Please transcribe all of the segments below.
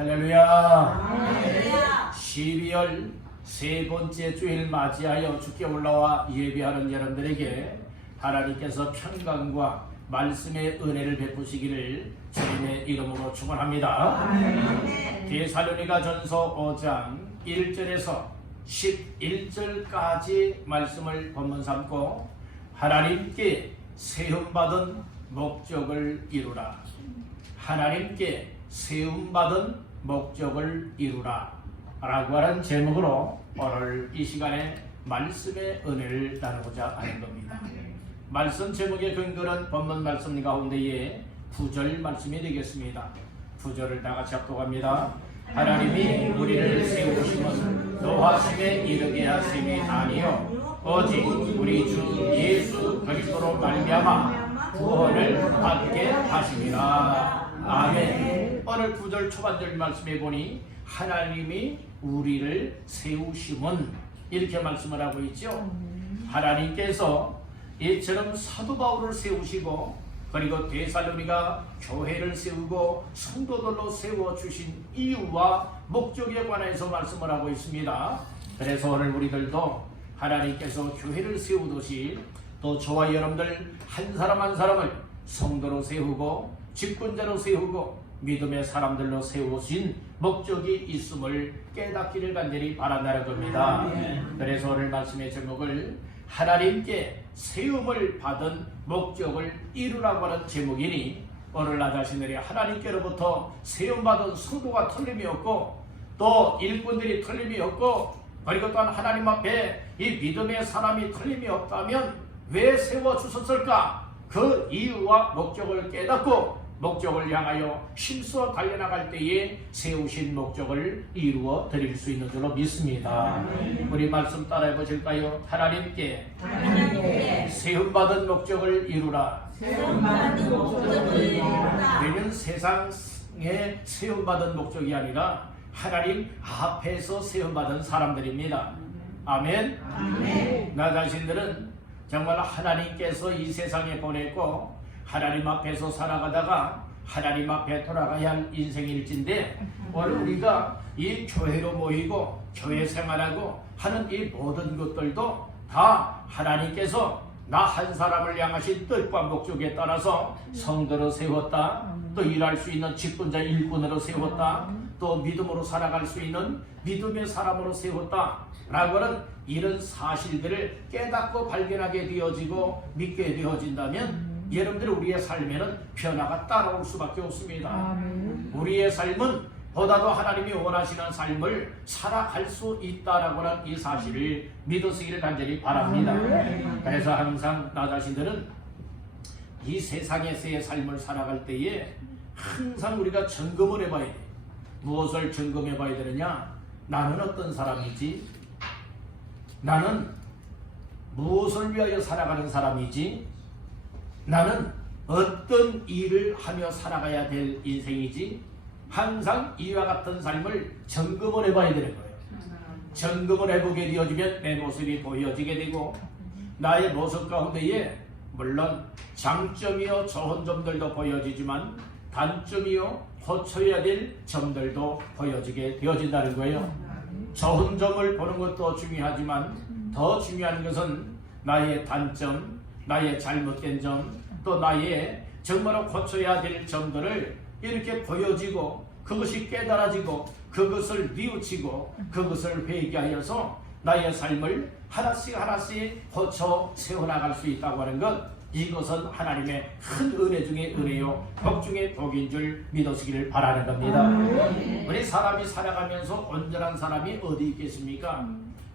할렐루야. 12월 세 번째 주일 맞이하여 주께 올라와 예배하는 여러분들에게 하나님께서 평강과 말씀의 은혜를 베푸시기를 주님의 이름으로 축원합니다. 데살로니가 전서 5장 1절에서 11절까지 말씀을 본문 삼고 하나님께 세움받은 목적을 이루라. 하나님께 세움받은 목적을 이루라 라고 하는 제목으로 오늘 이 시간에 말씀의 은혜를 나누고자 하는 겁니다. 말씀 제목의 근거는 본문 말씀 가운데에 9절 말씀이 되겠습니다. 9절을 다 같이 합독합니다. 하나님이 우리를 세우심은 노하심에 이르게 하심이 아니요 오직 우리 주 예수 그리스도로 말미암아 구원을 받게 하심이라. 아멘. 오늘 9절 초반절 말씀해 보니 하나님이 우리를 세우심은 이렇게 말씀을 하고 있죠. 하나님께서 이처럼 사도 바울을 세우시고 그리고 데살로니가 교회를 세우고 성도들로 세워주신 이유와 목적에 관해서 말씀을 하고 있습니다. 그래서 오늘 우리들도 하나님께서 교회를 세우듯이 또 저와 여러분들 한 사람 한 사람을 성도로 세우고 집권자로 세우고 믿음의 사람들로 세우신 목적이 있음을 깨닫기를 간절히 바란다는 겁니다. 그래서 오늘 말씀의 제목을 하나님께 세움을 받은 목적을 이루라고 하는 제목이니 오늘 나 자신들이 하나님께로부터 세움받은 성도가 틀림이 없고 또 일꾼들이 틀림이 없고 그리고 또한 하나님 앞에 이 믿음의 사람이 틀림이 없다면 왜 세워주셨을까? 그 이유와 목적을 깨닫고 목적을 향하여 힘써 달려나갈 때에 세우신 목적을 이루어 드릴 수 있는 줄로 믿습니다. 우리 말씀 따라해 보실까요? 하나님께 세움받은 목적을 이루라. 우리는 세상에 세움받은 목적이 아니라 하나님 앞에서 세움받은 사람들입니다. 아멘. 나 자신들은 정말 하나님께서 이 세상에 보냈고 하나님 앞에서 살아가다가 하나님 앞에 돌아가야 할 인생일진데 오늘 우리가 이 교회로 모이고 교회 생활하고 하는 이 모든 것들도 다 하나님께서 나 한 사람을 향하신 뜻과 목적에 따라서 성도로 세웠다. 또 일할 수 있는 직분자 일꾼으로 세웠다. 또 믿음으로 살아갈 수 있는 믿음의 사람으로 세웠다 라고 하는 이런 사실들을 깨닫고 발견하게 되어지고 믿게 되어진다면 여러분들 우리의 삶에는 변화가 따라올 수밖에 없습니다. 우리의 삶은 보다도 하나님이 원하시는 삶을 살아갈 수 있다라고 하는 이 사실을 믿으시기를 간절히 바랍니다. 그래서 항상 나 자신들은 이 세상에서의 삶을 살아갈 때에 항상 우리가 점검을 해봐야 돼. 무엇을 점검해 봐야 되느냐? 나는 어떤 사람이지? 나는 무엇을 위하여 살아가는 사람이지? 나는 어떤 일을 하며 살아가야 될 인생이지? 항상 이와 같은 삶을 점검을 해봐야 되는 거예요. 점검을 해보게 되어지면 내 모습이 보여지게 되고 나의 모습 가운데에 물론 장점이요 좋은 점들도 보여지지만 단점이요 고쳐야 될 점들도 보여지게 되어진다는 거예요. 좋은 점을 보는 것도 중요하지만 더 중요한 것은 나의 단점, 나의 잘못된 점, 또 나의 정말로 고쳐야 될 점들을 이렇게 보여지고 그것이 깨달아지고 그것을 뉘우치고 그것을 회개하여서 나의 삶을 하나씩 하나씩 고쳐 세워나갈 수 있다고 하는 것, 이것은 하나님의 큰 은혜 중에 은혜요 복 중에 복인 줄 믿으시기를 바라는 겁니다. 우리 사람이 살아가면서 온전한 사람이 어디 있겠습니까?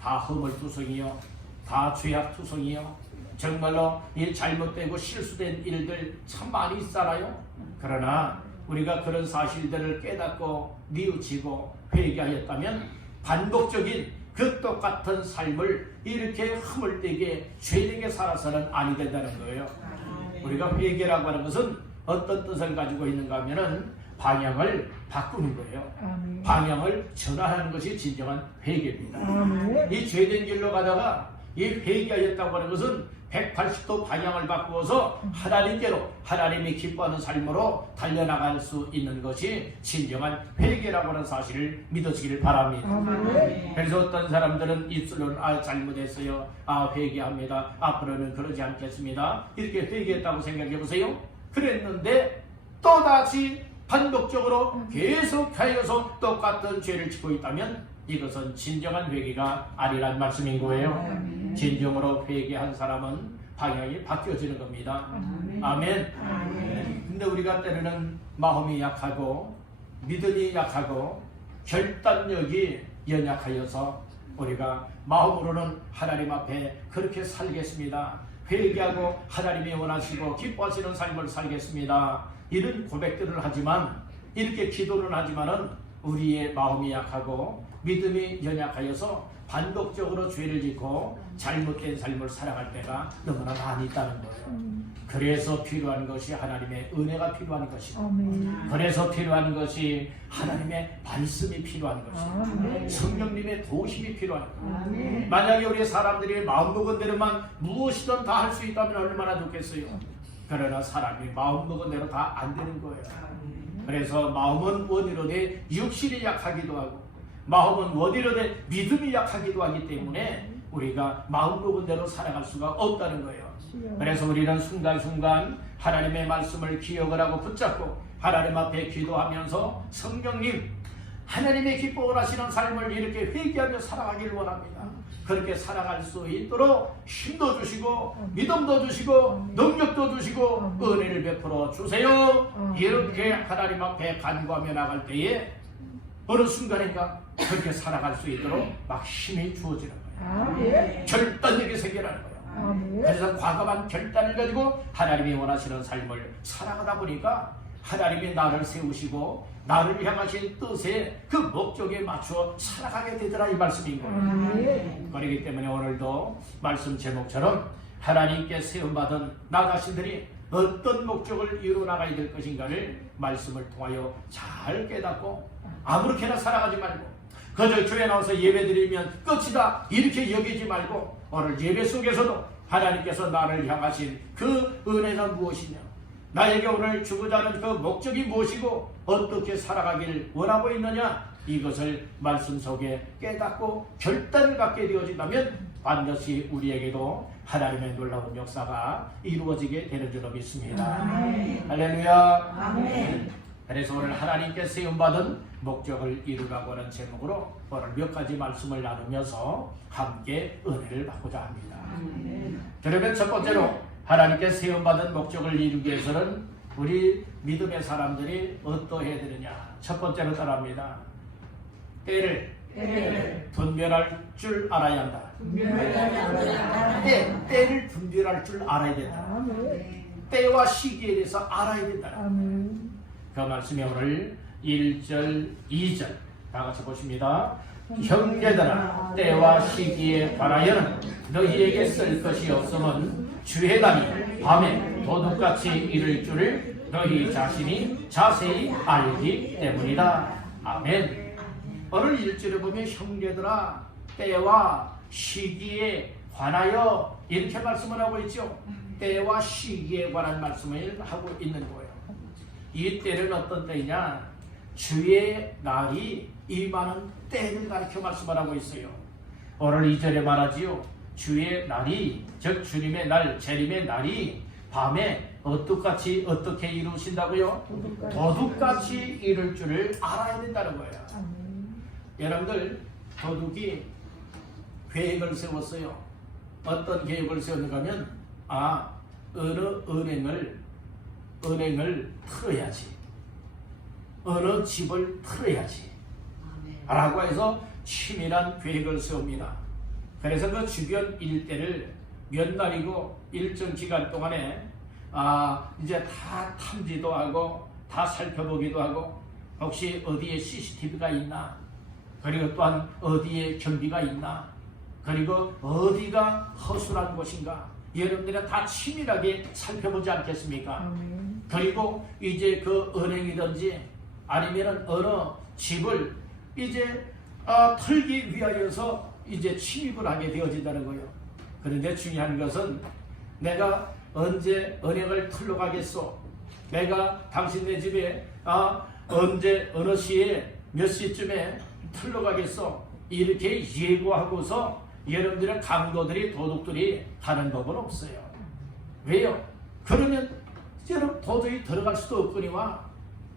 다 허물투성이요, 다 죄악투성이요, 정말로 이 잘못되고 실수된 일들 참 많이 있잖아요. 그러나 우리가 그런 사실들을 깨닫고 뉘우치고 회개하였다면 반복적인 그 똑같은 삶을 이렇게 허물되게 죄되게 살아서는 아니 된다는 거예요. 우리가 회개라고 하는 것은 어떤 뜻을 가지고 있는가 하면은 방향을 바꾸는 거예요. 방향을 전환하는 것이 진정한 회개입니다. 이 죄된 길로 가다가 이 회개하였다고 하는 것은 180도 방향을 바꾸어서 하나님께로, 하나님이 기뻐하는 삶으로 달려나갈 수 있는 것이 진정한 회개라고 하는 사실을 믿으시길 바랍니다. 그래서 어떤 사람들은 입술로는 잘못했어요, 회개합니다, 앞으로는 그러지 않겠습니다, 이렇게 회개했다고 생각해 보세요. 그랬는데 또다시 반복적으로 계속하여서 똑같은 죄를 짓고 있다면 이것은 진정한 회개가 아니란 말씀인 거예요. 진정으로 회개한 사람은 방향이 바뀌어지는 겁니다. 아멘. 근데 우리가 때로는 마음이 약하고 믿음이 약하고 결단력이 연약하여서 우리가 마음으로는 하나님 앞에 그렇게 살겠습니다, 회개하고 하나님이 원하시고 기뻐하시는 삶을 살겠습니다, 이런 고백들을 하지만, 이렇게 기도를 하지만은 우리의 마음이 약하고 믿음이 연약하여서 반복적으로 죄를 짓고 잘못된 삶을 살아갈 때가 너무나 많이 있다는 거예요. 그래서 필요한 것이 하나님의 은혜가 필요한 것이고, 그래서 필요한 것이 하나님의 말씀이 필요한 것이고, 성령님의 도심이 필요한 거예요. 만약에 우리 사람들이 마음먹은 대로만 무엇이든 다 할 수 있다면 얼마나 좋겠어요. 그러나 사람이 마음먹은 대로 다 안 되는 거예요. 그래서 마음은 원이로되 육신이 약하기도 하고, 마음은 원이로되 믿음이 약하기도 하기 때문에 우리가 마음먹은 대로 살아갈 수가 없다는 거예요. 그래서 우리는 순간순간 하나님의 말씀을 기억을 하고 붙잡고 하나님 앞에 기도하면서 성령님, 하나님의 기뻐 하시는 삶을 이렇게 회개하며 살아가기를 원합니다. 그렇게 살아갈 수 있도록 힘도 주시고 믿음도 주시고 능력도 주시고 은혜를 베풀어 주세요. 이렇게 하나님 앞에 간구하며 나갈 때에 어느 순간인가 그렇게 살아갈 수 있도록 막 힘이 주어지는 거예요. 결단력이 생겨나는 거예요. 그래서 과감한 결단을 가지고 하나님이 원하시는 삶을 살아가다 보니까 하나님이 나를 세우시고 나를 향하신 뜻에 그 목적에 맞춰 살아가게 되더라, 이 말씀인 거예요. 그렇기 때문에 오늘도 말씀 제목처럼 하나님께 세움받은 나 자신들이 어떤 목적을 이루어 나가야 될 것인가를 말씀을 통하여 잘 깨닫고 아무렇게나 살아가지 말고 그저 교회 나와서 예배드리면 끝이다 이렇게 여기지 말고 오늘 예배 속에서도 하나님께서 나를 향하신 그 은혜가 무엇이냐, 나에게 오늘 주고자 하는 그 목적이 무엇이고 어떻게 살아가기를 원하고 있느냐, 이것을 말씀 속에 깨닫고 결단을 갖게 되어진다면 반드시 우리에게도 하나님의 놀라운 역사가 이루어지게 되는 줄로 믿습니다. 아멘. 할렐루야. 아멘. 그래서 오늘 하나님께 세움받은 목적을 이루라고 하는 제목으로 오늘 몇 가지 말씀을 나누면서 함께 은혜를 받고자 합니다. 그러면 첫 번째로 하나님께 세움받은 목적을 이루기 위해서는 우리 믿음의 사람들이 어떠해야 되느냐, 첫 번째로 따라합니다. 때를 분별할 줄 알아야 한다. 때를 분별할 줄 알아야 된다. 때와 시기에 대해서 알아야 된다. 그 말씀이 오늘 1절, 2절 다 같이 보십니다. 형제들아, 때와 시기에 관하여는 너희에게 쓸 것이 없음은 주의 날이 밤에 도둑같이 이를 줄을 너희 자신이 자세히 알기 때문이다. 아멘. 오늘 1절에 보면 형제들아, 때와 시기에 관하여 이렇게 말씀을 하고 있죠. 때와 시기에 관한 말씀을 하고 있는 거예요. 이 때는 어떤 때이냐, 주의 날이 임하는 때를 가리켜 말씀을 하고 있어요. 오늘 2절에 말하지요. 주의 날이, 즉 주님의 날, 재림의 날이 밤에 어떻게 이루신다고요? 도둑같이 이룰 줄을 알아야 된다는 거예요. 여러분들, 도둑이 계획을 세웠어요. 어떤 계획을 세웠는가 하면 어느 은행을 털어야지, 어느 집을 털어야지 라고 해서 치밀한 계획을 세웁니다. 그래서 그 주변 일대를 몇 날이고 일정 기간 동안에 이제 다 탐지도 하고 다 살펴보기도 하고 혹시 어디에 CCTV가 있나, 그리고 또한 어디에 경비가 있나, 그리고 어디가 허술한 곳인가, 여러분들은 다 치밀하게 살펴보지 않겠습니까? 그리고 이제 그 은행이든지 아니면 어느 집을 이제 털기 위하여서 이제 침입을 하게 되어진다는 거예요. 그런데 중요한 것은 내가 언제 은행을 털러 가겠소? 내가 당신네 집에 언제 어느 시에 몇 시쯤에 털러 가겠소? 이렇게 예고하고서 여러분들의 강도들이 도둑들이 하는 법은 없어요. 왜요? 그러면 여러분 도저히 들어갈 수도 없거니와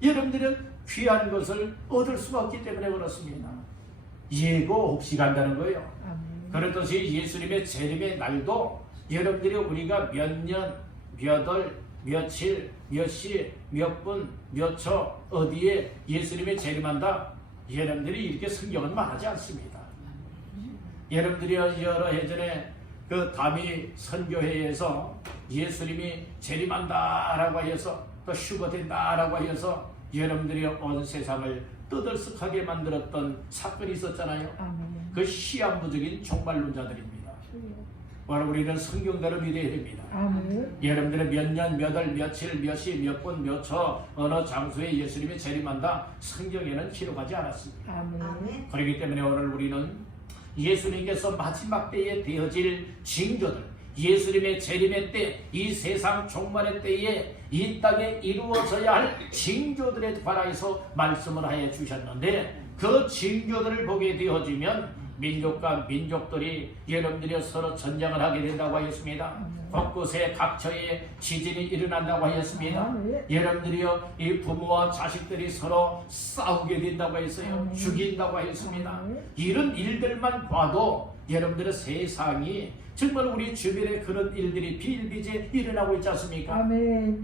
여러분들은 귀한 것을 얻을 수가 없기 때문에 그렇습니다. 예고 없이 간다는 거예요. 그렇듯이 예수님의 재림의 날도 여러분들이 우리가 몇 년, 몇 월, 며칠, 몇 시, 몇 분, 몇 초 어디에 예수님의 재림한다. 여러분들이 이렇게 성경은 말하지 않습니다. 여러분들이 여러 예전에 그 다미 선교회에서 예수님이 재림한다라고 하여서 또 휴거된다라고 하여서 여러분들이 온 세상을 떠들썩하게 만들었던 사건이 있었잖아요. 그 시한부적인 종말론자들입니다. 바로 우리는 성경대로 믿어야 됩니다. 여러분들의 몇 년, 몇 월, 며칠, 몇 시, 몇 분, 몇 초 어느 장소에 예수님이 재림한다 성경에는 기록하지 않았습니다. 그렇기 때문에 오늘 우리는 예수님께서 마지막 때에 되어질 징조들, 예수님의 재림의 때, 이 세상 종말의 때에 이 땅에 이루어져야 할 징조들에 관하여서 말씀을 하여 주셨는데 그 징조들을 보게 되어지면 민족과 민족들이 여러분들이 서로 전쟁을 하게 된다고 하였습니다. 곳곳에 각처에 지진이 일어난다고 하였습니다. 여러분들이요 이 부모와 자식들이 서로 싸우게 된다고 했어요. 죽인다고 하였습니다. 이런 일들만 봐도 여러분들의 세상이 정말 우리 주변에 그런 일들이 비일비재 일어나고 있지 않습니까?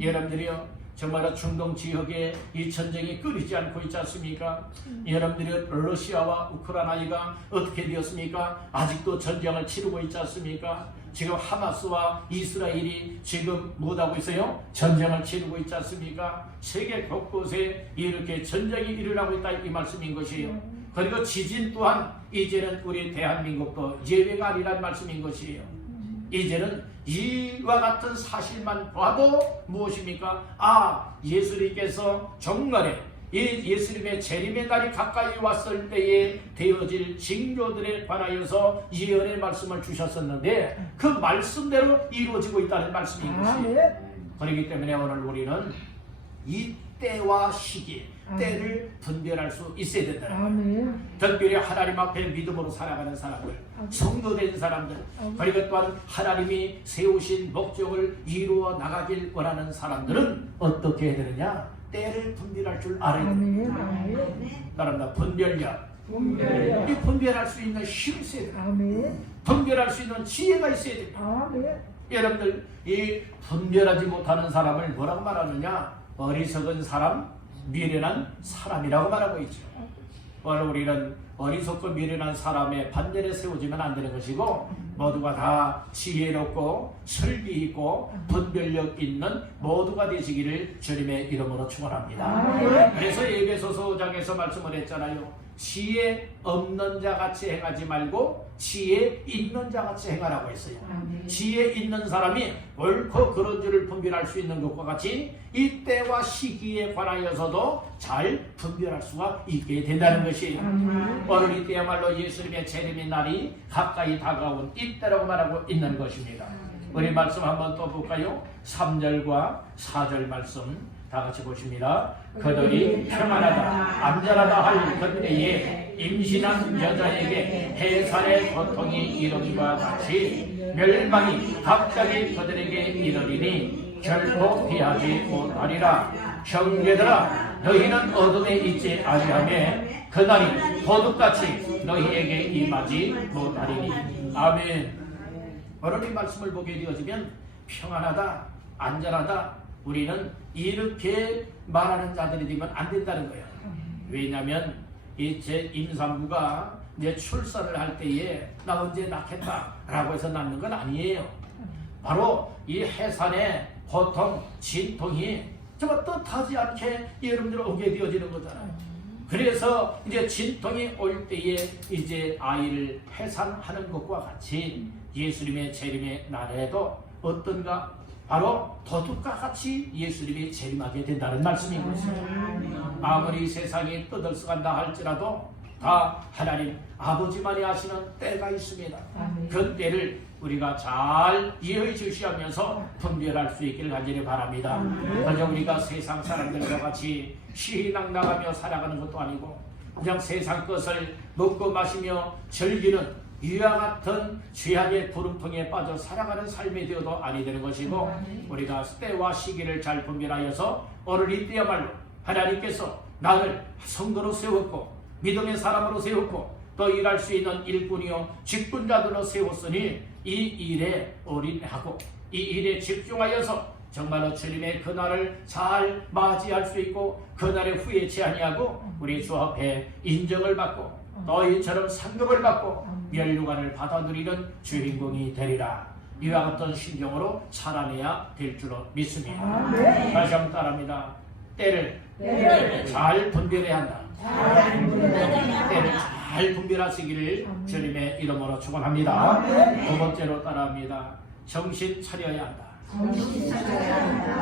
여러분들이요 정말 중동 지역에 이 전쟁이 끊이지 않고 있지 않습니까? 여러분들이 러시아와 우크라이나가 어떻게 되었습니까? 아직도 전쟁을 치르고 있지 않습니까? 지금 하마스와 이스라엘이 지금 뭐하고 있어요? 전쟁을 치르고 있지 않습니까? 세계 곳곳에 이렇게 전쟁이 일어나고 있다 이 말씀인 것이에요. 그리고 지진 또한 이제는 우리 대한민국도 예외가 아니란 말씀인 것이에요. 이제는 이와 같은 사실만 봐도 무엇입니까? 예수님께서 정말에 이 예수님의 재림의 날이 가까이 왔을 때에 되어질 징조들에 관하여서 예언의 말씀을 주셨었는데 그 말씀대로 이루어지고 있다는 말씀인 것이에요. 그렇기 때문에 오늘 우리는 이 때와 시기, 때를 분별할 수 있어야 된다는 거예요. 특별히 하나님 앞에 믿음으로 살아가는 사람들, 성도된 사람들, 그리고 또한 하나님이 세우신 목적을 이루어 나가길 원하는 사람들은 어떻게 해야 되느냐? 때를 분별할 줄 알아야 됩니다. 따라합니다. 분별력. 이 분별할 수 있는 힘이 있어야 됩니다. 분별할 수 있는 지혜가 있어야 됩니다. 여러분들 이 분별하지 못하는 사람을 뭐라고 말하느냐? 어리석은 사람, 미련한 사람이라고 말하고 있죠. 오늘 우리는 어리석고 미련한 사람의 반대에 세워지면 안 되는 것이고 모두가 다 지혜롭고 슬기 있고 분별력 있는 모두가 되시기를 주님의 이름으로 축원합니다. 그래서 에베소서 5장에서 말씀을 했잖아요. 지혜 없는 자 같이 행하지 말고 지혜 있는 자 같이 행하라고 했어요. 지혜 있는 사람이 옳고 그런 줄을 분별할 수 있는 것과 같이 이 때와 시기에 관하여서도 잘 분별할 수가 있게 된다는 것이에요. 오늘 이때야말로 예수님의 재림의 날이 가까이 다가온 이때라고 말하고 있는 것입니다. 우리 말씀 한번 또 볼까요? 3절과 4절 말씀 다 같이 보십니다. 그들이 평안하다 안전하다 할 그때에 임신한 여자에게 해산의 고통이 이름과 같이 멸망이 갑자기 그들에게 이르리니 결코 피하지 못하리라. 형제들아 너희는 어둠에 있지 아니하며 그날이 도둑같이 너희에게 임하지 못하리니. 아멘. 오늘 이 말씀을 보게 되어지면 평안하다 안전하다 우리는 이렇게 말하는 자들이 되면 안 된다는 거예요. 왜냐하면 이 제 임산부가 이제 출산을 할 때에 나 언제 낳겠다라고 해서 낳는 건 아니에요. 바로 이 해산의 고통, 진통이 정말 뜻하지 않게 여러분들 오게 되어지는 거잖아요. 그래서 이제 진통이 올 때에 이제 아이를 해산하는 것과 같이 예수님의 재림의 날에도 어떤가? 바로 도둑과 같이 예수님이 재림하게 된다는 말씀인 것입니다. 아무리 세상이 떠들썩한다 할지라도 다 하나님 아버지만이 아시는 때가 있습니다. 그 때를 우리가 잘 이해해 주시하면서 분별할 수 있기를 간절히 바랍니다. 그저 우리가 세상 사람들과 같이 시희낙낙하며 살아가는 것도 아니고 그냥 세상 것을 먹고 마시며 즐기는 이와 같은 죄악의 구름통에 빠져 살아가는 삶이 되어도 아니 되는 것이고 우리가 때와 시기를 잘 분별하여서 오늘 이때야말로 하나님께서 나를 성도로 세웠고 믿음의 사람으로 세웠고 또 일할 수 있는 일꾼이요 직분자들로 세웠으니 이 일에 올인하고 이 일에 집중하여서 정말로 주님의 그날을 잘 맞이할 수 있고 그날의 후회치 아니하고 우리 주 앞에 인정을 받고 또 이처럼 상급을 받고 멸류관을 받아 누리는 주인공이 되리라. 이와 같은 심정으로 살아내야 될 줄로 믿습니다. 다시 한번 따라합니다. 때를 잘 분별해야 한다. 때를 잘 분별하시기를 주님의 이름으로 축원합니다. 두 번째로 따라합니다. 정신 차려야 한다.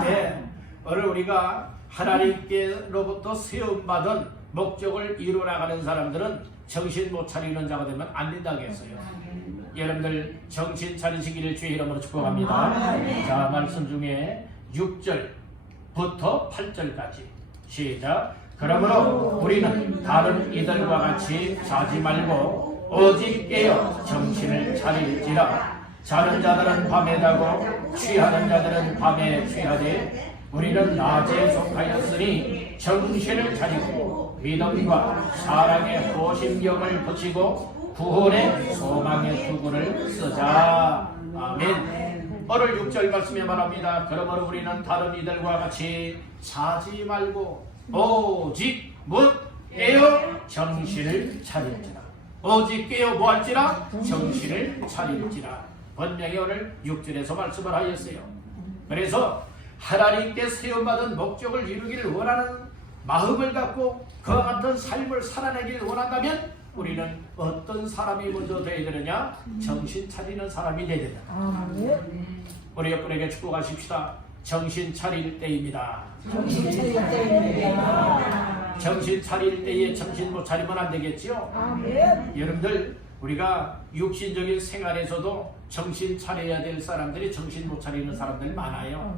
네, 오늘 우리가 하나님께로부터 세움받은 목적을 이루어나가는 사람들은 정신 못 차리는 자가 되면 안 된다고 했어요. 여러분들 정신 차리시기를 주의 이름으로 축복합니다. 자, 말씀 중에 6절부터 8절까지 시작. 그러므로 우리는 다른 이들과 같이 자지 말고 오직 깨어 정신을 차릴지라. 자는 자들은 밤에 자고 취하는 자들은 밤에 취하되 우리는 낮에 속하였으니 정신을 차리고 믿음과 사랑의 보심경을 붙이고 구원의 소망의 투구를 쓰자. 아멘. 오늘 6절 말씀에 말합니다. 그러므로 우리는 다른 이들과 같이 자지 말고 오직 깨어 정신을 차릴지라. 오직 깨어 뭐할지라? 정신을 차릴지라. 분명히 오늘 6절에서 말씀을 하였어요. 그래서 하나님께 세움받은 목적을 이루기를 원하는 마음을 갖고 그와 같은 삶을 살아내기를 원한다면 우리는 어떤 사람이 먼저 되어야 되느냐? 정신 차리는 사람이 되어야 된다. 우리 옆분에게 축복하십시다. 정신 차릴 때입니다. 정신 차릴 때에 정신 못 차리면 안 되겠지요? 여러분들 우리가 육신적인 생활에서도 정신 차려야 될 사람들이 정신 못 차리는 사람들이 많아요.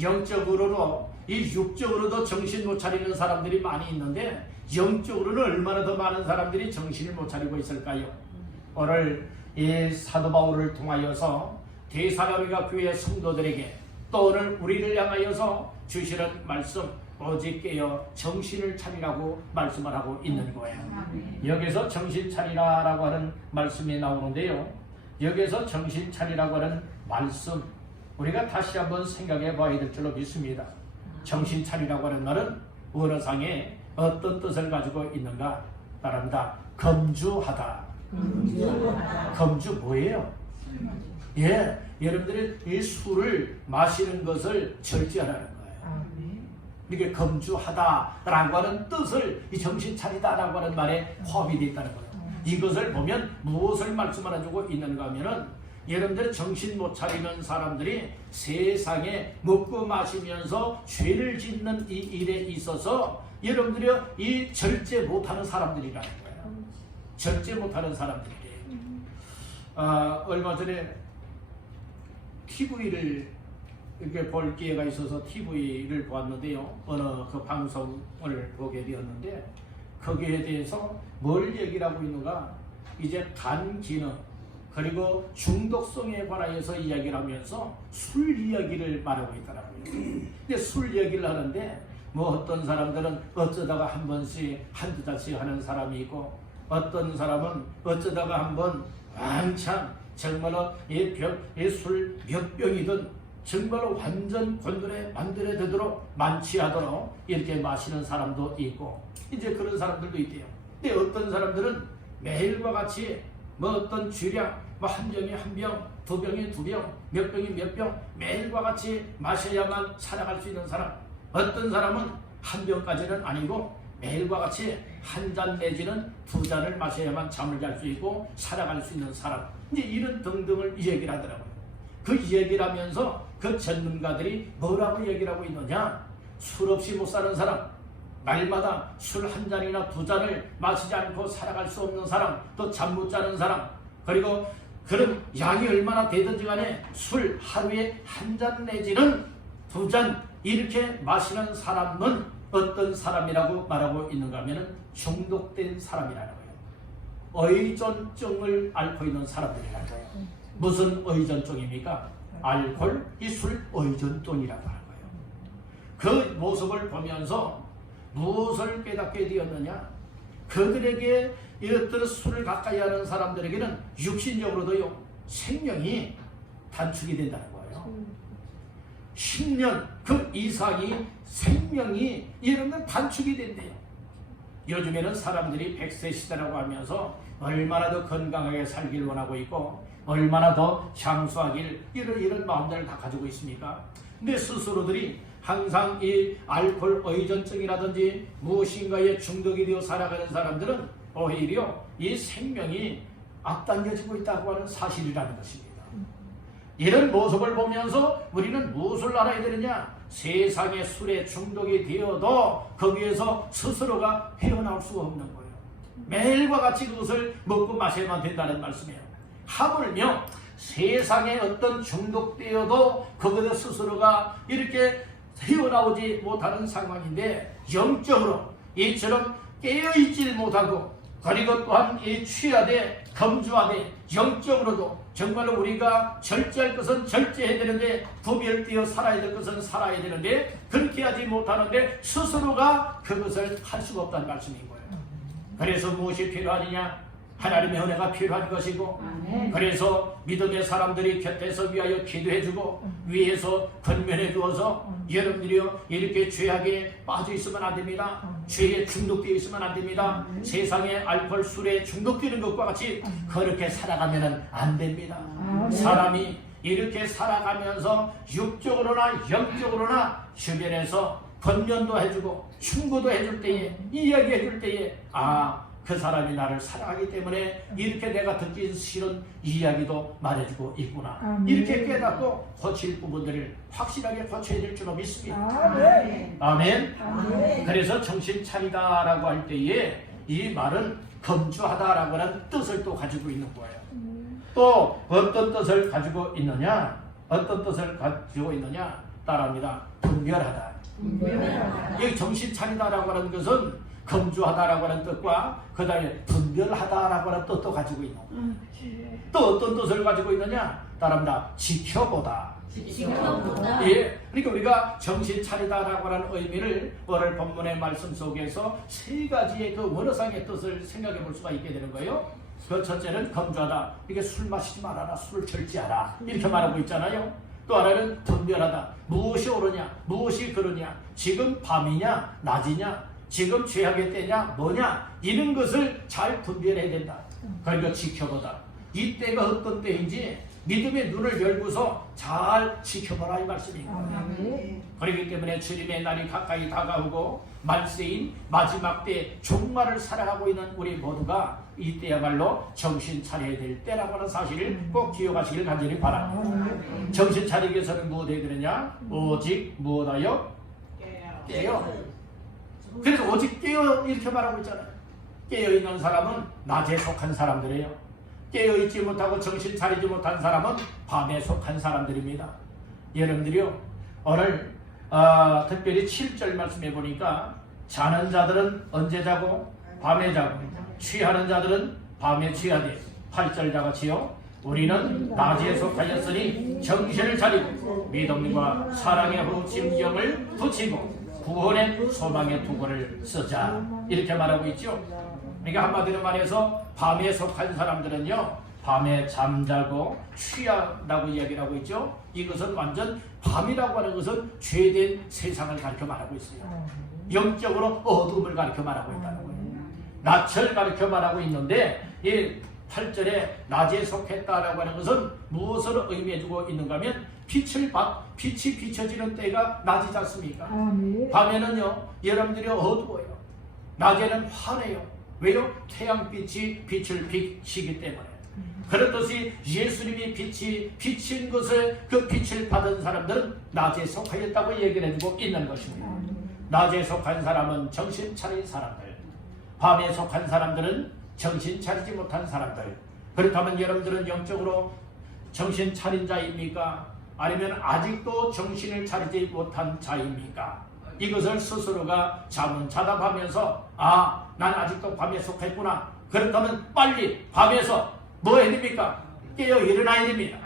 영적으로도 이 육적으로도 정신 못 차리는 사람들이 많이 있는데 영적으로는 얼마나 더 많은 사람들이 정신을 못 차리고 있을까요? 오늘 이 사도 바울을 통하여서 데살로니가 교회 성도들에게 또 오늘 우리를 향하여서 주시는 말씀 오직 깨어 정신을 차리라고 말씀을 하고 있는 거예요. 여기서 정신 차리라라고 하는 말씀이 나오는데요. 여기서 정신 차리라고 하는 말씀 우리가 다시 한번 생각해 봐야 될 줄로 믿습니다. 정신 차리라고 하는 말은 원어상에 어떤 뜻을 가지고 있는가? 따릅니다. 검주하다. 검주 뭐예요? 예, 여러분들이 이 술을 마시는 것을 절제하라는 거예요. 이게 검주하다라고 하는 뜻을 이 정신 차리다라고 하는 말에 포함이 되어 있다는 거예요. 이것을 보면 무엇을 말씀하고 있는가 하면은 여러분들 정신 못 차리는 사람들이 세상에 먹고 마시면서 죄를 짓는 이 일에 있어서 여러분들이 이 절제 못하는 사람들이라는 거예요. 절제 못하는 사람들이에요. 얼마 전에 TV를 이렇게 볼 기회가 있어서 TV를 보았는데요. 어느 그 방송을 보게 되었는데 거기에 대해서 뭘 얘기를 하고 있는가? 이제 간 기능 그리고 중독성에 관하여서 이야기를 하면서 술 이야기를 말하고 있더라고요. 근데 술 얘기를 하는데 뭐 어떤 사람들은 어쩌다가 한 번씩 한두 잔씩 하는 사람이 있고 어떤 사람은 어쩌다가 한 번 왕창 정말로 이 술 몇 병이든 정말로 완전 곤드레 만드레 되도록 만취하도록 이렇게 마시는 사람도 있고 이제 그런 사람들도 있대요. 근데 어떤 사람들은 매일과 같이 뭐 어떤 주량 뭐 한 병이 한 병, 두 병이 두 병, 몇 병이 몇 병 매일과 같이 마셔야만 살아갈 수 있는 사람, 어떤 사람은 한 병까지는 아니고 매일과 같이 한 잔 내지는 두 잔을 마셔야만 잠을 잘 수 있고 살아갈 수 있는 사람, 이제 이런 등등을 얘기를 하더라고요. 그 얘기를 하면서 그 전문가들이 뭐라고 얘기를 하고 있느냐? 술 없이 못 사는 사람, 날마다 술 한 잔이나 두 잔을 마시지 않고 살아갈 수 없는 사람, 또 잠 못 자는 사람, 그리고 그런 양이 얼마나 되든지 간에 술 하루에 한 잔 내지는 두 잔 이렇게 마시는 사람은 어떤 사람이라고 말하고 있는가 하면 중독된 사람이라는 거예요. 의존증을 앓고 있는 사람들이라는 거예요. 무슨 의존증입니까? 알코올, 이 술 의존증이라고 하는 거예요. 그 모습을 보면서 무엇을 깨닫게 되었느냐? 그들에게 이렇듯 술을 가까이 하는 사람들에게는 육신적으로도요, 생명이 단축이 된다는 거예요. 10년 그 이상이 생명이 이러면 단축이 된대요. 요즘에는 사람들이 100세 시대라고 하면서 얼마나 더 건강하게 살길 원하고 있고 얼마나 더 장수하길 이런 마음들을 다 가지고 있습니까? 근데 스스로들이 항상 이 알코올 의존증이라든지 무엇인가에 중독이 되어 살아가는 사람들은 오히려 이 생명이 앞당겨지고 있다고 하는 사실이라는 것입니다. 이런 모습을 보면서 우리는 무엇을 알아야 되느냐? 세상의 술에 중독이 되어도 거기에서 스스로가 헤어나올 수가 없는 거예요. 매일과 같이 그것을 먹고 마셔야만 된다는 말씀이에요. 하물며 세상에 어떤 중독되어도 거기서 스스로가 이렇게 헤어나오지 못하는 상황인데 영적으로 이처럼 깨어있지 못하고 그리고 또한 이 취하되 검주하되 영적으로도 정말로 우리가 절제할 것은 절제해야 되는데 구별되어 살아야 될 것은 살아야 되는데 그렇게 하지 못하는데 스스로가 그것을 할 수가 없다는 말씀인 거예요. 그래서 무엇이 필요하느냐? 하나님의 은혜가 필요한 것이고 그래서 믿음의 사람들이 곁에서 위하여 기도해주고 위에서 권면해 주어서 여러분들이요 이렇게 죄악에 빠져 있으면 안 됩니다. 죄에 중독되어 있으면 안 됩니다. 세상에 알코올 술에 중독되는 것과 같이 그렇게 살아가면 안 됩니다. 사람이 이렇게 살아가면서 육적으로나 영적으로나 주변에서 권면도 해주고 충고도 해줄 때에 이야기해 줄 때에 그 사람이 나를 사랑하기 때문에 이렇게 내가 듣기 싫은 이야기도 말해주고 있구나. 이렇게 깨닫고 고칠 부분들을 확실하게 고쳐야 될 줄로 믿습니다. 아멘. 그래서 정신 차리다라고 할 때에 이 말은 검주하다라고 하는 뜻을 또 가지고 있는 거예요. 또 어떤 뜻을 가지고 있느냐? 어떤 뜻을 가지고 있느냐? 따라합니다. 분별하다. 이 정신 차리다라고 하는 것은 검주하다라고 하는 뜻과 그 다음에 분별하다라고 하는 뜻도 가지고 있는 거예요. 또 어떤 뜻을 가지고 있느냐? 따라합니다. 지켜보다. 예, 그러니까 우리가 정신 차리다라고 하는 의미를 오늘 본문의 말씀 속에서 세 가지의 그 원어상의 뜻을 생각해 볼 수가 있게 되는 거예요. 그 첫째는 검주하다. 이게 술 마시지 말아라. 술을 절제하라. 이렇게 말하고 있잖아요. 또 하나는 분별하다. 무엇이 옳으냐? 무엇이 그르냐? 지금 밤이냐? 낮이냐? 지금 죄악의 때냐 뭐냐 이런 것을 잘 분별해야 된다. 그러니까 지켜보다. 이 때가 어떤 때인지 믿음의 눈을 열고서 잘 지켜보라 이 말씀입니다. 그렇기 때문에 주님의 날이 가까이 다가오고 말세인 마지막 때 종말을 살아가고 있는 우리 모두가 이 때야말로 정신 차려야 될 때라고 하는 사실을 꼭 기억하시길 간절히 바랍니다. 정신 차리기 위해서는 무엇 해야 되느냐? 오직 무엇하여? 깨요. 그래서 오직 깨어 이렇게 말하고 있잖아요. 깨어있는 사람은 낮에 속한 사람들이에요. 깨어있지 못하고 정신 차리지 못한 사람은 밤에 속한 사람들입니다. 여러분들이요 오늘 특별히 7절 말씀해 보니까 자는 자들은 언제 자고? 밤에 자고 취하는 자들은 밤에 취하되 8절 다같이요 우리는 낮에 속하였으니 정신을 차리고 믿음과 사랑의 후침경을 붙이고 구원의 소망의 투구를 쓰자 이렇게 말하고 있죠. 그러니까 한마디로 말해서 밤에 속한 사람들은요 밤에 잠자고 취한다고 이야기를 하고 있죠. 이것은 완전 밤이라고 하는 것은 죄된 세상을 가르쳐 말하고 있어요. 영적으로 어둠을 가르쳐 말하고 있다는 거예요. 낯을 가르쳐 말하고 있는데 이 8절에 낮에 속했다라고 하는 것은 무엇을 의미해주고 있는가 하면 빛이 비춰지는 때가 낮이지 않습니까? 밤에는요 여러분들이 어두워요. 낮에는 환해요. 왜요? 태양빛이 빛을 비치기 때문에. 그렇듯이 예수님이 빛이 비친 것을 그 빛을 받은 사람들은 낮에 속하였다고 얘기를 해주고 있는 것입니다. 낮에 속한 사람은 정신 차린 사람들, 밤에 속한 사람들은 정신 차리지 못한 사람들. 그렇다면 여러분들은 영적으로 정신 차린 자입니까? 아니면 아직도 정신을 차리지 못한 자입니까? 이것을 스스로가 자문자답하면서 난 아직도 밤에 속했구나. 그렇다면 빨리 밤에서 뭐 해야 됩니까? 깨어 일어나야 됩니다.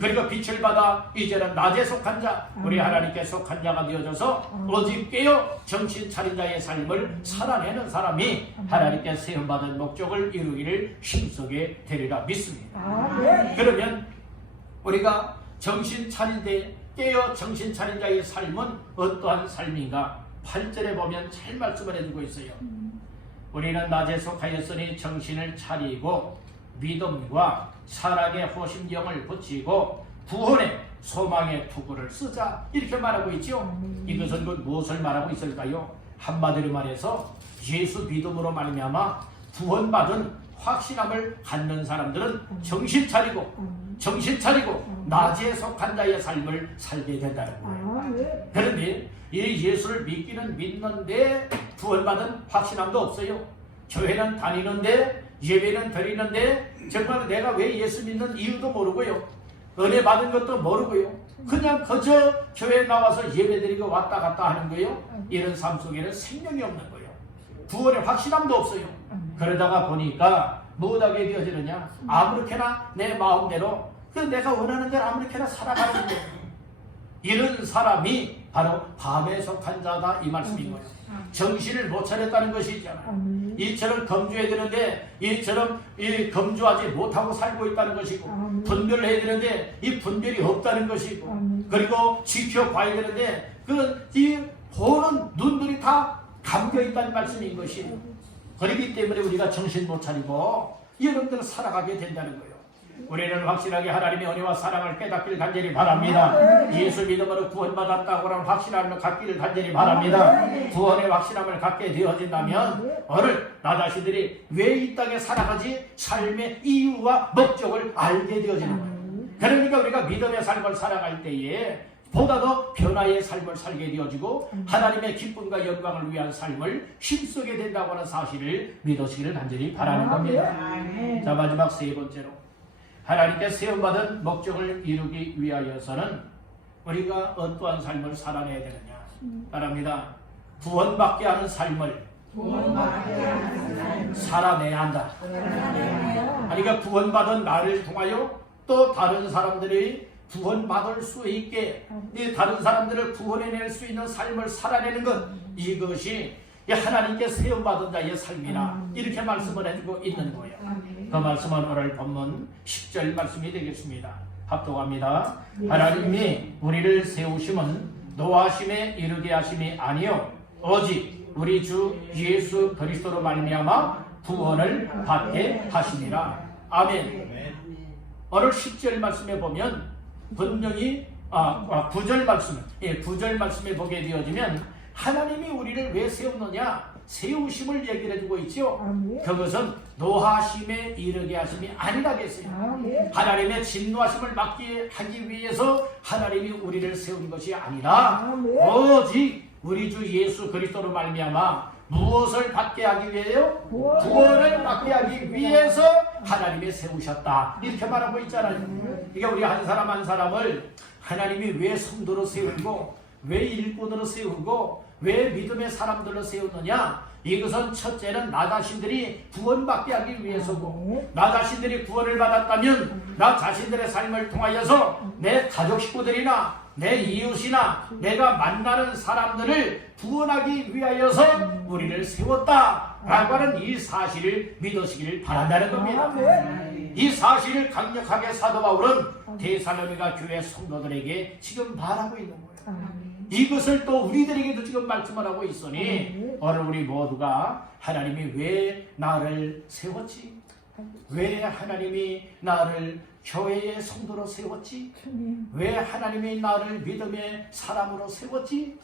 그리고 빛을 받아 이제는 낮에 속한 자, 우리 하나님께 속한 자가 되어져서 오직 깨어 정신 차린 자의 삶을 살아내는 사람이 하나님께 세움받은 목적을 이루기를 힘쓰게 되리라 믿습니다. 그러면 우리가 정신 차린 데 깨어 정신 차린 자의 삶은 어떠한 삶인가? 8절에 보면 잘 말씀을 해주고 있어요. 우리는 낮에 속하였으니 정신을 차리고 믿음과 사랑의 호심경을 붙이고 구원의 소망의 투구를 쓰자, 이렇게 말하고 있죠. 이것은 무엇을 말하고 있을까요? 한마디로 말해서 예수 믿음으로 말미암아 구원받은 확신함을 갖는 사람들은 정신 차리고 낮에 속한 자의 삶을 살게 된다는 거예요. 그런데 이 예수를 믿는데 구원받은 확신함도 없어요. 교회는 다니는데 예배는 드리는데 정말 내가 왜 예수 믿는 이유도 모르고요, 은혜 받은 것도 모르고요, 그냥 그저 교회에 나와서 예배 드리고 왔다 갔다 하는 거예요. 이런 삶 속에는 생명이 없는 거예요. 구원의 확신함도 없어요. 그러다가 보니까 뭐하게 되어지느냐, 아무렇게나 내 마음대로 내가 원하는 대로 아무렇게나 살아가는 거예요. 이런 사람이 바로 밤에 속한 자다, 이 말씀인 거예요. 정신을 못 차렸다는 것이 있잖아요. 이처럼 검주해야 되는데 이처럼 검주하지 못하고 살고 있다는 것이고, 분별을 해야 되는데 이 분별이 없다는 것이고, 그리고 지켜봐야 되는데 이 보는 눈들이 다 감겨 있다는 말씀인 것이에요. 그렇기 때문에 우리가 정신 못 차리고 여러분들은 살아가게 된다는 거예요. 우리는 확실하게 하나님의 은혜와 사랑을 깨닫기를 간절히 바랍니다. 예수 믿음으로 구원받았다고 하는 확신함을 갖기를 간절히 바랍니다. 구원의 확신함을 갖게 되어진다면 오늘 나 자신들이 왜 이 땅에 살아가지, 삶의 이유와 목적을 알게 되어지는 거예요. 그러니까 우리가 믿음의 삶을 살아갈 때에 보다 더 변화의 삶을 살게 되어지고 하나님의 기쁨과 영광을 위한 삶을 힘쓰게 된다고 하는 사실을 믿으시기를 간절히 바라는 겁니다. 자, 마지막 세 번째로, 하나님께 세움받은 목적을 이루기 위하여서는 우리가 어떠한 삶을 살아내야 되느냐 바랍니다. 구원받게 하는 삶을 살아내야 한다. 그러니까 구원받은 나를 통하여 또 다른 사람들이 구원받을 수 있게, 다른 사람들을 구원해낼 수 있는 삶을 살아내는 것, 이것이 하나님께 세움받은 자의 삶이라, 이렇게 말씀을 해주고 있는 거예요. 그 말씀은 오늘 본문 10절 말씀이 되겠습니다. 합독합니다. 하나님이 우리를 세우심은 노하심에 이르게 하심이 아니요 오직 우리 주 예수 그리스도로 말미암아 구원을 받게 하심이라. 아멘. 오늘 10절 말씀에 보면 분명히 9절 말씀에 보게 되어지면 하나님이 우리를 왜 세웠느냐, 세우심을 얘기를 해주고 있죠. 그것은 노하심에 이르게 하심이 아니라겠어요. 하나님의 진노하심을 막게 하기 위해서 하나님이 우리를 세운 것이 아니라 오직 우리 주 예수 그리스도로 말미암아 무엇을 받게 하기 위해요? 구원을 받게 하기 위해서 하나님이 세우셨다, 이렇게 말하고 있잖아요. 이게 우리 한 사람 한 사람을 하나님이 왜 성도로 세우고, 왜 일꾼으로 세우고, 왜 믿음의 사람들로 세우느냐, 이것은 첫째는 나 자신들이 구원받게 하기 위해서고, 나 자신들이 구원을 받았다면 나 자신들의 삶을 통하여서 내 가족 식구들이나 내 이웃이나 내가 만나는 사람들을 구원하기 위하여서 우리를 세웠다라고 하는 이 사실을 믿으시기를 바란다는 겁니다. 이 사실을 강력하게 사도 바울은 데살로니가 교회 성도들에게 지금 말하고 있는 거예요. 이것을 또 우리들에게도 지금 말씀을 하고 있으니 오늘 우리 모두가 하나님이 왜 나를 세웠지? 왜 하나님이 나를 교회의 성도로 세웠지? 왜 하나님이 나를 믿음의 사람으로 세웠지?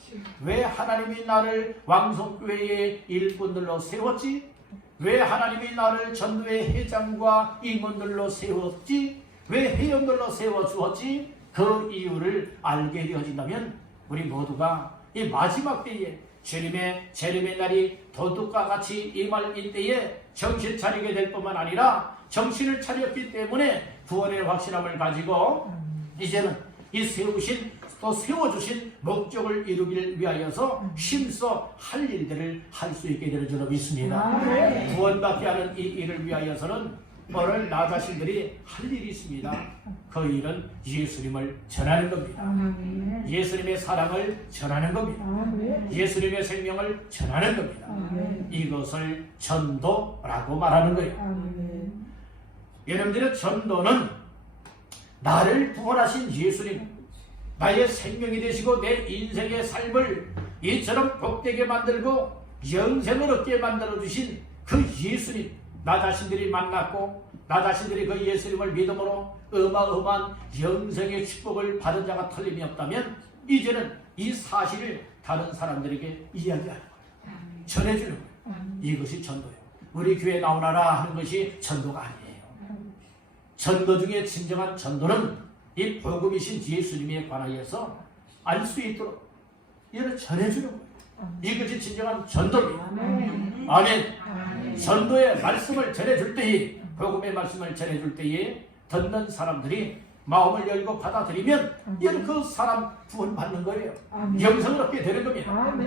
왜 하나님이 나를 왕성교회의 일꾼들로 세웠지? 왜 하나님이 나를 전도의 회장과 임원들로 세웠지? 왜 회원들로 세워주었지? 그 이유를 알게 되어진다면 우리 모두가 이 마지막 때에 주님의 재림의 날이 도둑과 같이 임할 이때에 정신 차리게 될 뿐만 아니라 정신을 차렸기 때문에 구원의 확신함을 가지고 이제는 이 세워주신 목적을 이루기를 위하여서 힘써 할 일들을 할 수 있게 되는 줄로 믿습니다. 구원받게 하는 이 일을 위하여서는 오늘 나 자신들이 할 일이 있습니다. 그 일은 예수님을 전하는 겁니다. 예수님의 사랑을 전하는 겁니다. 예수님의 생명을 전하는 겁니다. 이것을 전도라고 말하는 거예요. 여러분들의 전도는 나를 구원하신 예수님, 나의 생명이 되시고 내 인생의 삶을 이처럼 복되게 만들고 영생을 얻게 만들어주신 그 예수님, 나 자신들이 만났고 나 자신들이 그 예수님을 믿음으로 어마어마한 영생의 축복을 받은 자가 틀림이 없다면 이제는 이 사실을 다른 사람들에게 이야기하는 거예요. 전해주는 거예요. 이것이 전도예요. 우리 교회 나오라라 하는 것이 전도가 아니에요. 전도 중에 진정한 전도는 이 복음이신 예수님에 관하여서 알 수 있도록 이를 전해주는 거예요. 이것이 진정한 전도입니다. 아멘. 전도의 말씀을 전해줄 때에, 복음의 말씀을 전해줄 때에 듣는 사람들이 마음을 열고 받아들이면 이는 그 사람 구원받는 거예요. 영생을 얻게 되는 겁니다.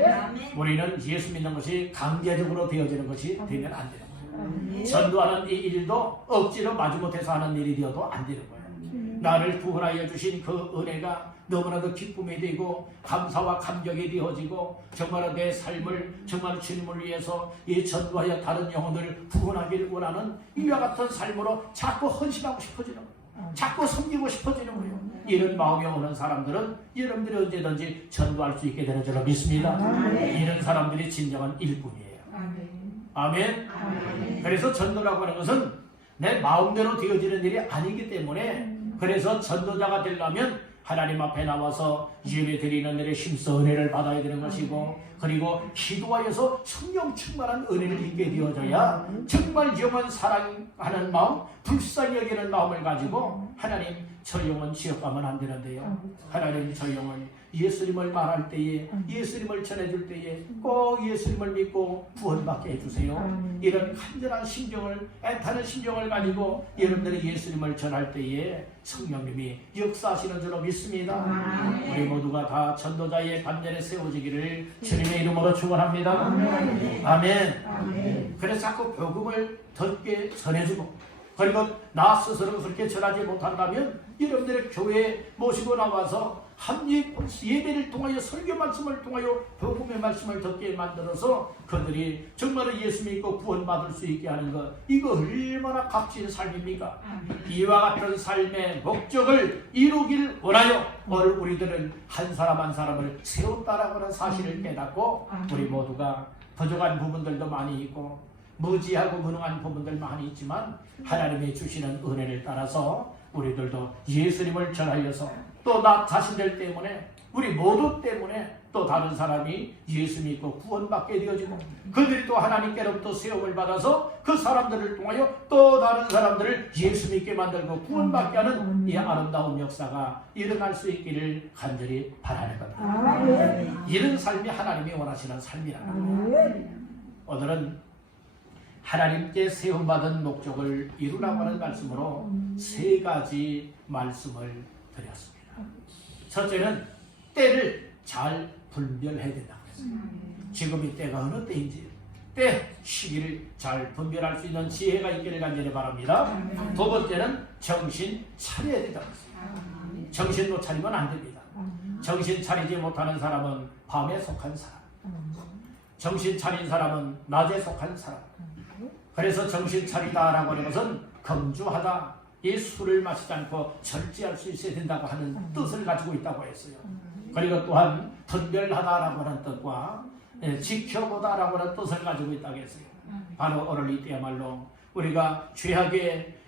우리는 예수 믿는 것이 강제적으로 되어지는 것이 되면 안 되는 거예요. 전도하는 이 일도 억지로 마지못해서 하는 일이 되어도 안 되는 거예요. 나를 구원하여 주신 그 은혜가 너무나도 기쁨이 되고 감사와 감격이 되어지고 정말 내 삶을 정말 주님을 위해서 이 전도하여 다른 영혼들을 구원하기를 원하는 이와 같은 삶으로 자꾸 헌신하고 싶어지는 거예요. 자꾸 섬기고 싶어지는 거예요. 이런 마음이 오는 사람들은 여러분들이 언제든지 전도할 수 있게 되는 줄로 믿습니다. 이런 사람들이 진정한 일꾼이에요. 아멘. 그래서 전도라고 하는 것은 내 마음대로 되어지는 일이 아니기 때문에, 그래서 전도자가 되려면 하나님 앞에 나와서 예배 드리는 일에 힘써 은혜를 받아야 되는 것이고, 그리고 기도하여서 성령 충만한 은혜를 입게 되어져야 정말 영원 사랑하는 마음, 불쌍히 여기는 마음을 가지고 하나님 저 영혼 지역가면 안 되는데요. 하나님 저 영혼 예수님을 말할 때에, 예수님을 전해줄 때에 꼭 예수님을 믿고 구원받게 해주세요. 이런 간절한 심정을, 애타는 심정을 가지고 여러분들이 예수님을 전할 때에 성령님이 역사하시는 줄로 믿습니다. 우리 모두가 다 전도자의 반전에 세워지기를 주님의 이름으로 축원합니다. 아멘. 그래서 자꾸 복음을 덜게 전해주고, 그리고 나 스스로 그렇게 전하지 못한다면 여러분들의 교회에 모시고 나와서 한 예배를 통하여 설교 말씀을 통하여 복음의 말씀을 듣게 만들어서 그들이 정말로 예수 믿고 구원받을 수 있게 하는 것, 이거 얼마나 값진 삶입니까? 이와 같은 삶의 목적을 이루길 원하여 오늘 우리들은 한 사람 한 사람을 세웠다라고 하는 사실을 깨닫고, 우리 모두가 부족한 부분들도 많이 있고 무지하고 무능한 부분들 많이 있지만 하나님이 주시는 은혜를 따라서 우리들도 예수님을 전하여서 또 나 자신들 때문에, 우리 모두 때문에 또 다른 사람이 예수 믿고 구원받게 되어지고, 그들이 또 하나님께로부터 세움을 받아서 그 사람들을 통하여 또 다른 사람들을 예수 믿게 만들고 구원받게 하는 이 아름다운 역사가 일어날 수 있기를 간절히 바라는 겁니다. 이런 삶이 하나님이 원하시는 삶이라는 겁니다. 오늘은 하나님께 세움받은 목적을 이루라고 하는 말씀으로 세 가지 말씀을 드렸습니다. 첫째는 때를 잘 분별해야 된다고 했습니다. 지금이 때가 어느 때인지 때, 시기를 잘 분별할 수 있는 지혜가 있기를 간절히 바랍니다. 두 번째는 정신 차려야 된다고 했습니다. 정신 못 차리면 안 됩니다. 정신 차리지 못하는 사람은 밤에 속한 사람, 정신 차린 사람은 낮에 속한 사람. 그래서 정신 차리다라고 하는 것은 금주하다, 이 술을 마시지 않고 절제할 수 있어야 된다고 하는 뜻을 가지고 있다고 했어요. 그리고 또한 분별하다라고 하는 뜻과 지켜보다라고 하는 뜻을 가지고 있다고 했어요. 바로 오늘 이때야말로 우리가 죄악의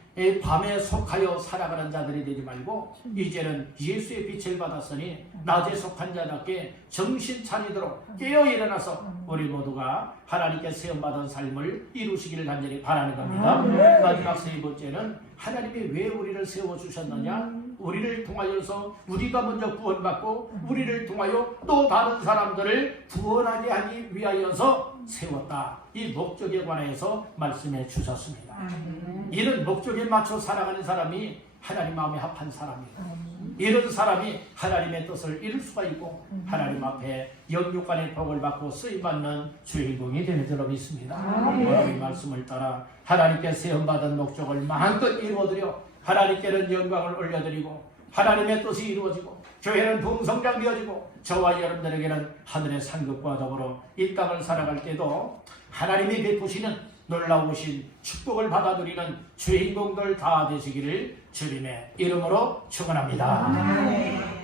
밤에 속하여 살아가는 자들이 되지 말고 이제는 예수의 빛을 받았으니 낮에 속한 자답게 정신 차리도록 깨어 일어나서 우리 모두가 하나님께 세움받은 삶을 이루시기를 간절히 바라는 겁니다. 마지막 세 번째는 하나님이 왜 우리를 세워주셨느냐? 우리를 통하여서 우리가 먼저 구원받고 우리를 통하여 또 다른 사람들을 구원하게 하기 위하여서 세웠다. 이 목적에 관해서 말씀해 주셨습니다. 이런 목적에 맞춰 살아가는 사람이 하나님 마음에 합한 사람이다. 이런 사람이 하나님의 뜻을 이룰 수가 있고 하나님 앞에 영육간의 복을 받고 쓰임받는 주인공이 되는 줄로 믿습니다. 오늘 이 말씀을 따라 하나님께 세움받은 목적을 마음껏 이루어드려 하나님께는 영광을 올려드리고 하나님의 뜻이 이루어지고 교회는 풍성장되어지고 저와 여러분들에게는 하늘의 상급과 더불어 이 땅을 살아갈 때도 하나님이 베푸시는 놀라우신 축복을 받아들이는 주인공들 다 되시기를 주님의 이름으로 축원합니다.